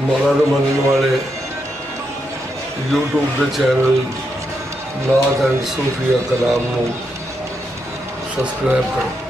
मौला नूं मनण वाले यूट्यूब के चैनल नात एंड सूफिया कलाम नूं सबसक्राइब करो।